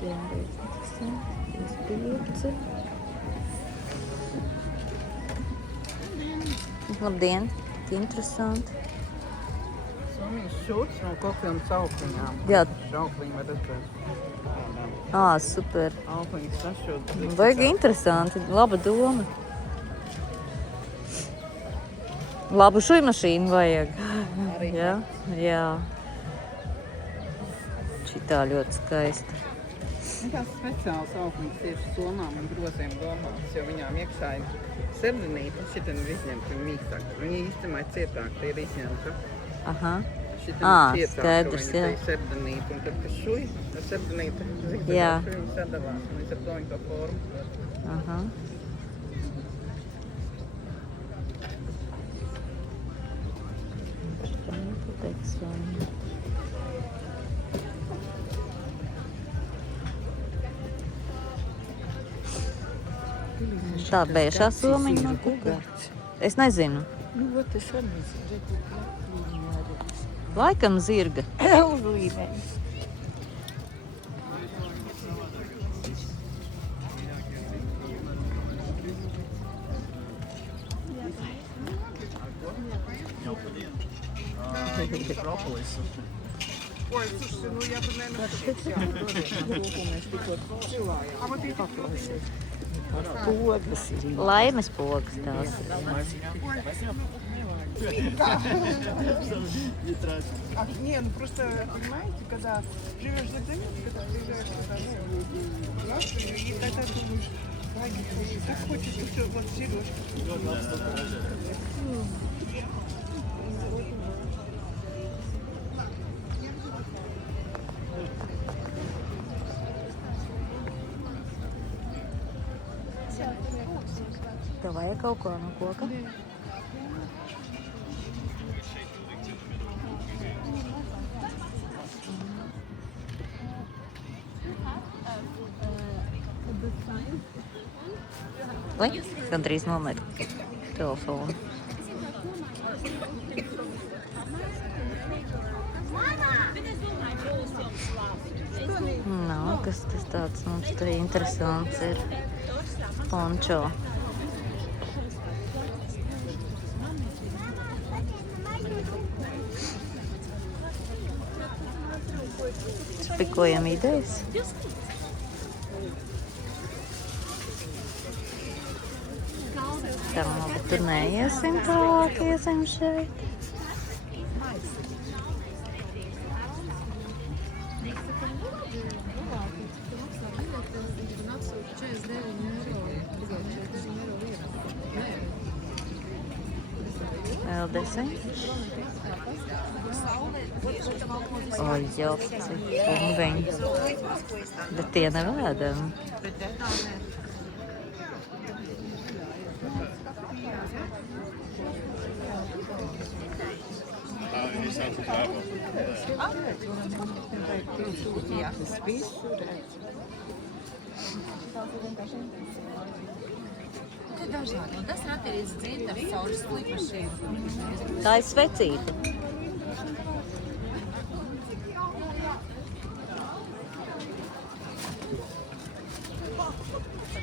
55. Labdien, interesanti. Somijas šūts no kokiem saukliņām. Jā. Šaukliņi var redzēt. Super. Aukliņas sašūt. Vajag interesanti, laba doma. Labu šuj mašīnu vajag. Arī. Jā. Šitā ļoti skaista. Tās speciāls aukliņas tieši somām un groziem domāts, jo viņām iekšā ir serdenīte, šitam ir izņemta mīkstāk. Viņi īstenībā ir cietāk, tie ir izņemta. Aha. Šitam ir cietāk, skaidrs, ka viņi ir serdenīte. Un tad, kad šuj, ar serdenīte zigzagā šuj, viņi sadalās. Un līdz ar to viņi to formu. Aha. Tā bēšā somiņa no kuka. Es nezinu. Nu, es arī nezinu. Laikam zirga. Elvīnēs. Propolis. Ой, слушайте, ну я бы, наверное, mēs tikko cilājām. А вот и paklausies. Pogas ir. Laimes pogas tās. Не, ну просто, понимаете, когда живешь за границей, когда приезжаешь сюда, в Латвию, и тогда думаешь, так хочется все, вот сережки. Tev vajag kaut ko no koka? Vai? Gandrīz nomet telefonu. Nav, kas tas tāds mums te interesants ir. Pončo. Spikojam idejas. Tā labi, tur neiesim tālāk, iesim šeit. Vēl desiņš. Oi, jau, cik bumbiņi. Bet tie nevēdam. Tas ir attīrīts dzintars caur slīpašiem. Tā ir svecīte.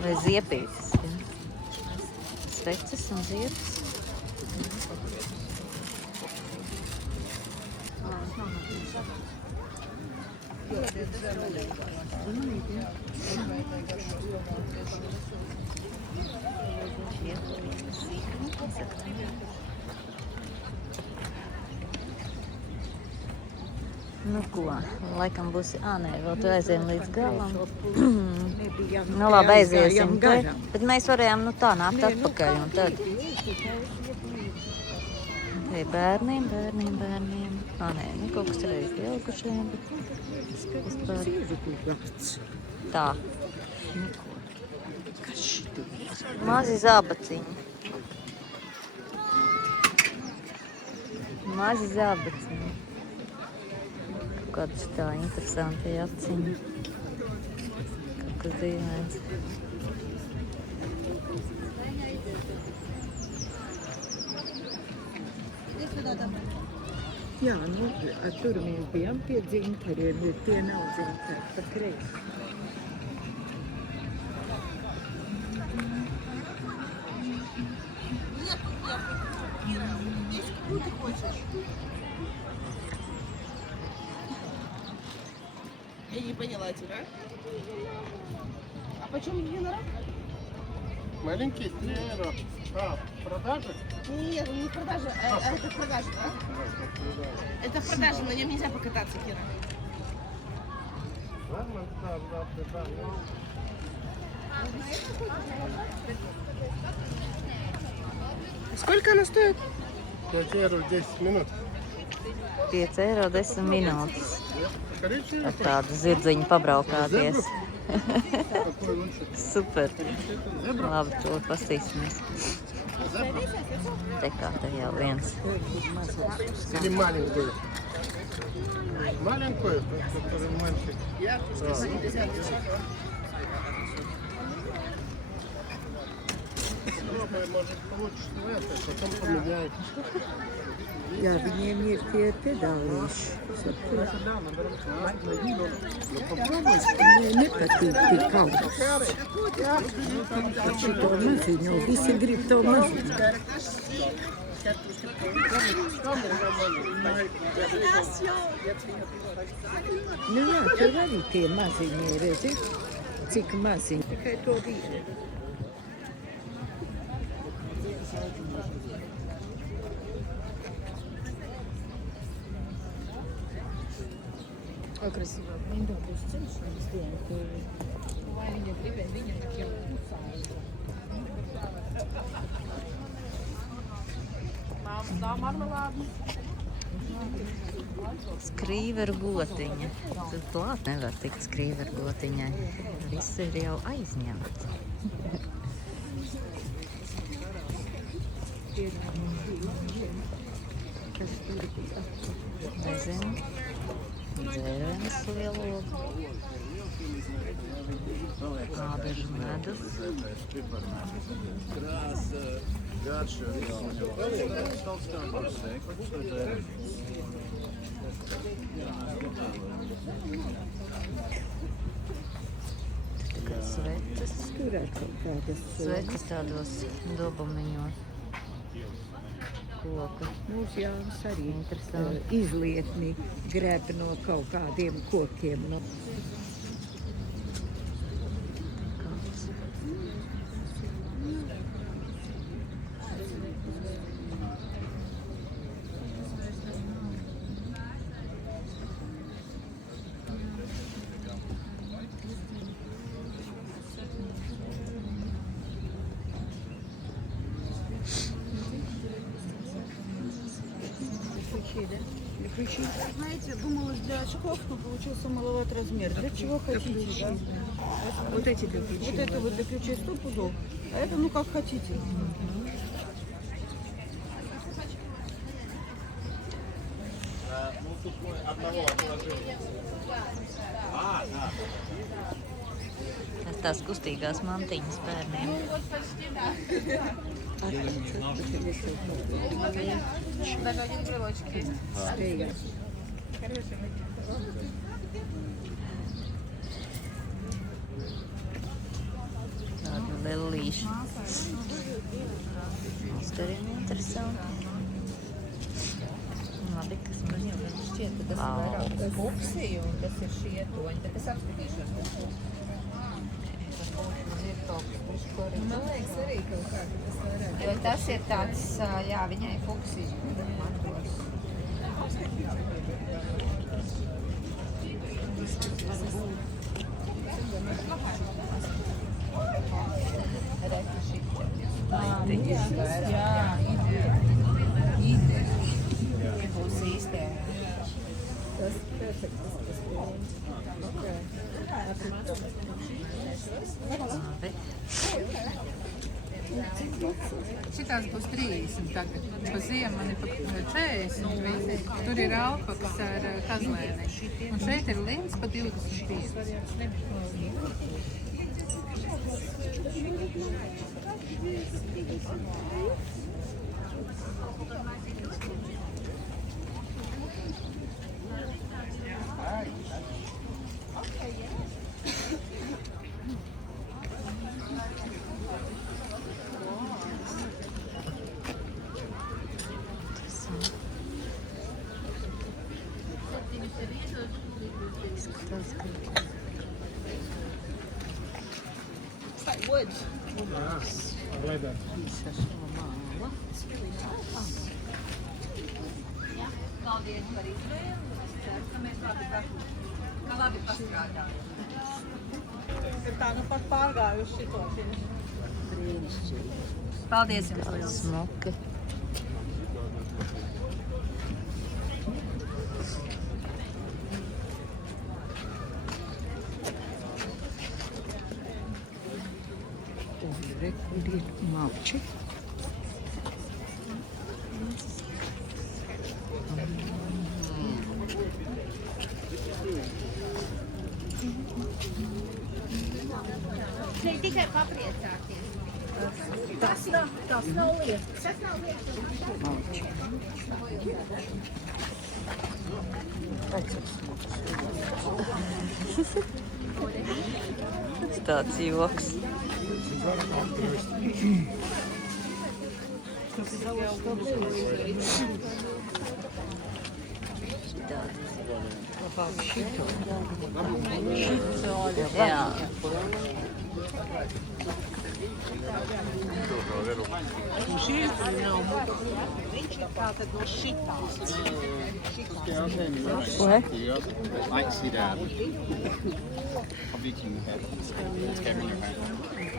Vai ziepītes. Ja? Sveces un ziepes. Nu ko, laikam būs, nē, vēl tu aizējam līdz galam. Nu labi, aiziesim te, bet mēs varējām, nu tā, nākt atpakaļ un tad. Vai bērniem. Nē, nu kaut kas ir arī pieaugušajiem, bet vispār. Tā. Mazi zabaciņi. Mazi zabaciņi. Kādas tā interesanti aciņi. Kaut kas dīvains. Jā, nu, tur mēs bijām pie dzintariem, jo tie nav dzintari, pa kreisi. Я не поняла тебя. А почем единорог? Маленький 3 евро. А, продажа? Нет, не в продаже, это в продаже, да? Это в продаже, на нем нельзя покататься, Кира. Ладно, да. Сколько она стоит? 5 евро 10 минут. 5 eiro 10 minūtes. Коричневый? Ar tādu zirdziņu pabraukāties. Какой лучше? Super. Labi, to pasīsimies. Te kā te jau viens. Или маленькую? Маленькую, который мальчик. Попробуй, может, получишь в это, потом поменяй. Jā, viņiem ir tie pedālīši. Ну попробуй. Viņai nepatīk tik augsts. Šito maziņo, visi grib to maziņo. Nu jā, tur arī tie maziņie, redzi, cik maziņi. Tikai to vienu. Ой, красиво. Tā marmelāde. Skrīveru gotiņa. Tur klāt nevar tikt skrīveru gotiņai. Viss ir jau aizņemts. Nezinu. Dzēriens lielo. Kāda ir medus. Tikai sveces. Tur ir kaut kādas Sveces tādos dobumiņos. Koka. Mūsu Jānis arī Interesanti. izlietni greb no kaut kādiem kokiem. No. Kāds. Знаете, думала для очков, но получился маловат размер. Для чего хотите? Да? Вот эти для ключей. Вот это вот для ключей 100 пудов, а это ну как хотите. Tas tās kustīgās mantiņas bērniem. Даже один брелочек есть. Steigā. Tādi lellīši. Izturiem interesanti. Labi, kas man jau Šķiet, ka tas ir vairāk fuksija un tas ir šie toņi, bet es apskatīšos. ir kaut kas, ko arī. Man liekas arī kaut kā, ka tas vairāk. Jo tas ir tāds, jā, viņai fuksija. Jā, ideja. Būs īstē. Tas perfekts, tas plāns. Labi. Šitās būs 30 tagad. Pa ziemu man ir pa 40. Tur ir alpaks ar kazlēni. Un šeit ir lins pa 25. Izskatās, ka It's like wood. visa šo māla. Paldies par izvēli. Es ceru, ka mēs labi pastrādājam. Tā nu pat pārgājuši šito. Brīnišķīgi. Paldies jums liels. Smuki. Re, kur ir malči? Ne tikai papriecāties. Tas nav lietas. Tas nav lietas. Malči. Redz, cik smuks. Tas tāds joks. Jā. Šis nav viņš ir tātad no šitās. Vai? Like sit down. Probably can have. Let's get in your hand.